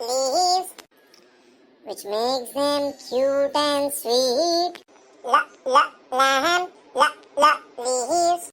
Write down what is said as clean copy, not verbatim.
leaves, which makes them cute and sweet. Lamb, leaves.